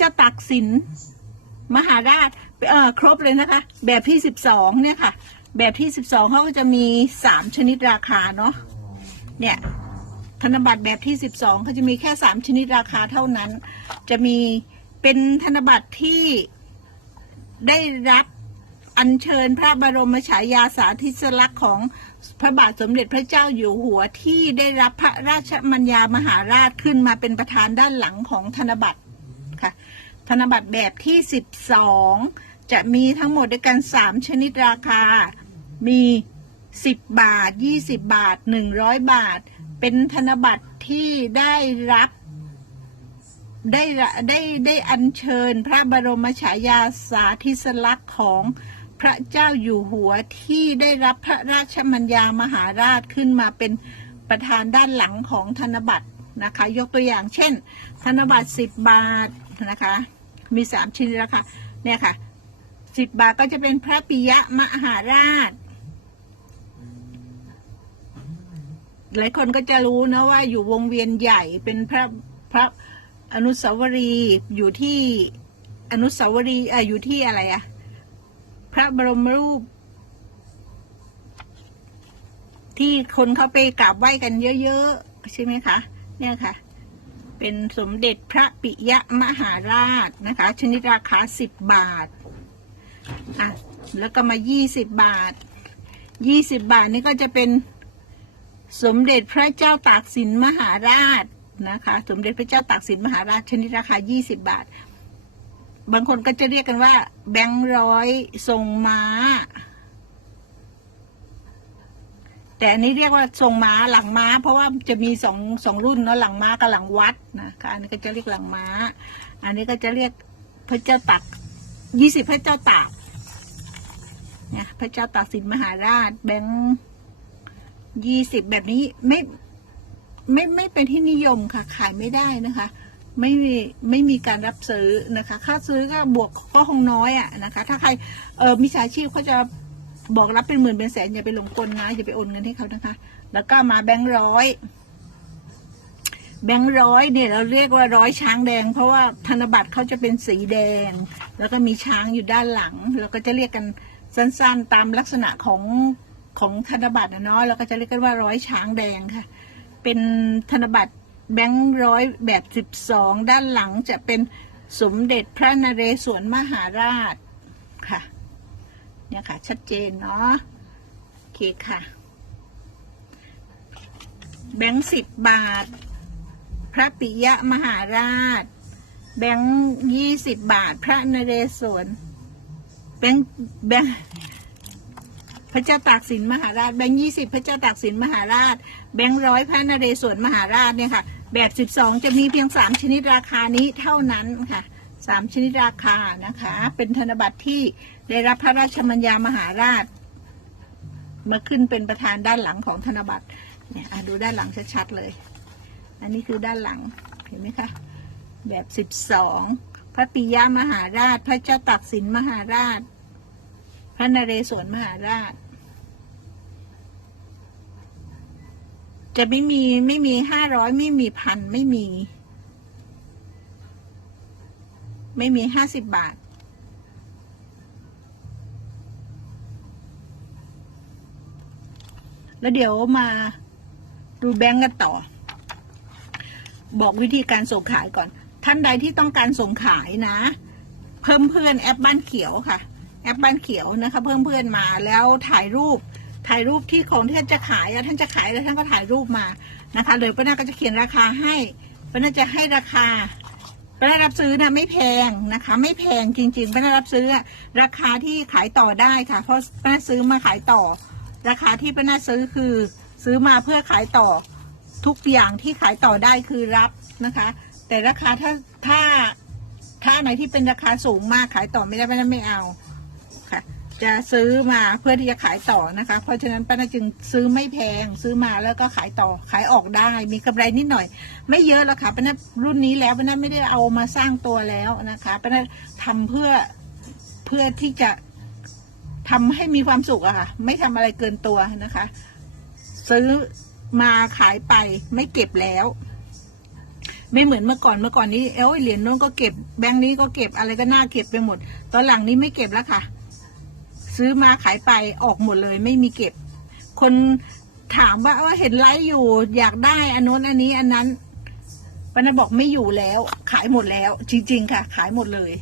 จะตักสินมหาราชเอ่อครบเลยนะคะ แบบที่สิบสองเนี่ยค่ะ แบบที่สิบสองเขาก็จะมีสามชนิดราคาเนาะเนี่ยธนบัตรแบบที่สิบสองเขาจะมีแค่สามชนิดราคาเท่านั้น จะมีเป็นธนบัตรที่ได้รับอัญเชิญพระบรมฉายาสาธิสลักษณ์ของพระบาทสมเด็จพระเจ้าอยู่หัวที่ได้รับพระราชมัญญามหาราชขึ้นมาเป็นประธานด้านหลังของธนบัตร ค่ะ ธนบัตรแบบที่สิบสองจะมีทั้งหมดด้วยกันสามชนิดราคา มีสิบบาทยี่สิบบาทหนึ่งร้อยบาท เป็นธนบัตรที่ได้รับได้ได้ได้อัญเชิญพระบรมฉายาสาธิสลักษณ์ของพระเจ้าอยู่หัวที่ได้รับพระราชมัญญามหาราชขึ้นมาเป็นประธานด้านหลังของธนบัตร นะคะ ยกตัวอย่างเช่น ธนบัตรสิบบาทนะคะ มีสามชนิดราคาเนี่ยค่ะสิบบาทก็จะเป็นพระปิยะมหาราช หลายคนก็จะรู้นะว่าอยู่วงเวียนใหญ่เป็นพระพระอนุสาวรีย์อยู่ที่อนุสาวรีย์เอ่ออยู่ที่อะไรอะพระบรมรูป ที่คนเขาไปกราบไหว้กันเยอะ ๆ ใช่ไหมคะ เนี่ยค่ะ เป็นสมเด็จพระปิยมหาราชนะคะ ชนิดราคาสิบบาท อะ แล้วก็มายี่สิบบาทยี่สิบบาทนี่ก็จะเป็นสมเด็จพระเจ้าตากสินมหาราชนะคะ สมเด็จพระเจ้าตากสินมหาราชชนิดราคา 20 บาท บางคนก็จะเรียกกันว่า แบงค์ร้อยทรงม้า แต่อันนี้เรียกว่าทรงม้าหลังม้า เพราะว่าจะมีสองสองรุ่นเนาะหลังม้ากับหลังวัดนะคะอันนี้ก็จะเรียกหลังม้า อันนี้ก็จะเรียกพระเจ้าตากยี่สิบพระเจ้าตากเนี่ยพระเจ้าตากสินมหาราชแบงยี่สิบแบบนี้ไม่ไม่ไม่เป็นที่นิยมค่ะ ขายไม่ได้นะคะ ไม่มีไม่มีการรับซื้อนะคะ ค่าซื้อก็บวกก็คงน้อยอะ่ะนะคะ ถ้าใครเออมีสาชีพเขาจะ บอกรับเป็นหมื่นเป็นแสนอย่าไปหลงกลนะอย่าไปโอนเงินให้เขานะคะ แล้วก็มาแบงค์ร้อยแบงค์ร้อยเนี่ยเราเรียกว่าร้อยช้างแดง เพราะว่าธนบัตรเขาจะเป็นสีแดง แล้วก็มีช้างอยู่ด้านหลังเราก็จะเรียกกันสั้นๆ ตามลักษณะของของธนบัตรนะเนาะเราก็จะเรียกกันว่าร้อยช้างแดงค่ะ เป็นธนบัตรแบงค์ร้อยแบบสิบสองด้านหลังจะเป็นสมเด็จพระนเรศวรมหาราชค่ะ เนี่ยค่ะ ชัดเจนเนาะโอเคค่ะ แบงค์สิบบาท พระปิยะมหาราช แบงค์ยี่สิบบาท พระนเรศวรแบงค์แบงค์พระเจ้าตากสินมหาราช แบงค์ยี่สิบพระเจ้าตากสินมหาราช แบงค์ร้อยพระนเรศวรมหาราชเนี่ยค่ะ แบบสิบสองจะมีเพียงสามชนิดราคานี้เท่านั้นค่ะ สามชนิดราคานะคะ เป็นธนบัตรที่ได้รับพระราชมัญญามหาราช มาขึ้นเป็นประธานด้านหลังของธนบัตรเนี่ยดูด้านหลังชัดๆเลย อันนี้คือด้านหลังเห็นไหมคะ แบบสิบสองพระปิยมหาราช พระเจ้าตากสินมหาราช พระนเรศวรมหาราช จะไม่มีไม่มีห้าร้อยไม่มีพันไม่มี ไม่มีห้าสิบบาท แล้วเดี๋ยวมาดูแบงก์กันต่อ บอกวิธีการส่งขายก่อน ท่านใดที่ต้องการส่งขายนะ เพิ่มเพื่อนแอปบ้านเขียวค่ะ แอปบ้านเขียวนะคะ เพิ่มเพื่อนมาแล้วถ่ายรูปถ่ายรูปที่ของที่ท่านจะขายท่านจะขายแล้วท่านก็ถ่ายรูปมานะคะเลยป้านาก็จะเขียนราคาให้ป้านาจะให้ราคา ป้านารับซื้อนะไม่แพงนะคะ ไม่แพงจริงๆป้านารับซื้อราคาที่ขายต่อได้ค่ะ เพราะป้านซื้อมาขายต่อ ราคาที่ป้านซื้อคือซื้อมาเพื่อขายต่อทุกอย่างที่ขายต่อได้คือรับนะคะ แต่ราคาถ้าถ้าถ้าไหนที่เป็นราคาสูงมากขายต่อไม่ได้ป้านไม่เอา จะซื้อมาเพื่อที่จะขายต่อนะคะ เพราะฉะนั้นป้านาจึงซื้อไม่แพงซื้อมาแล้วก็ขายต่อขายออกได้ มีกำไรนิดหน่อย ไม่เยอะหรอกค่ะป้านารุ่นนี้แล้วป้านาไม่ได้เอามาสร้างตัวแล้วนะคะป้านาทำเพื่อเพื่อที่จะทำให้มีความสุขอะค่ะ ไม่ทำอะไรเกินตัวนะคะ ซื้อมาขายไปไม่เก็บแล้ว ไม่เหมือนเมื่อก่อนเมื่อก่อนนี้เอ้ยเหรียญโน้นก็เก็บแบงค์นี้ก็เก็บอะไรก็น่าเก็บไปหมด ตอนหลังนี้ไม่เก็บแล้วค่ะ ซื้อมาขายไปออกหมดเลย ไม่มีเก็บ คนถามว่าเห็นไลฟ์อยู่ อยากได้อันโน้นอันนี้อันนั้นปานบอกไม่อยู่แล้ว ขายหมดแล้ว จริง ๆ ค่ะ ขายหมดเลย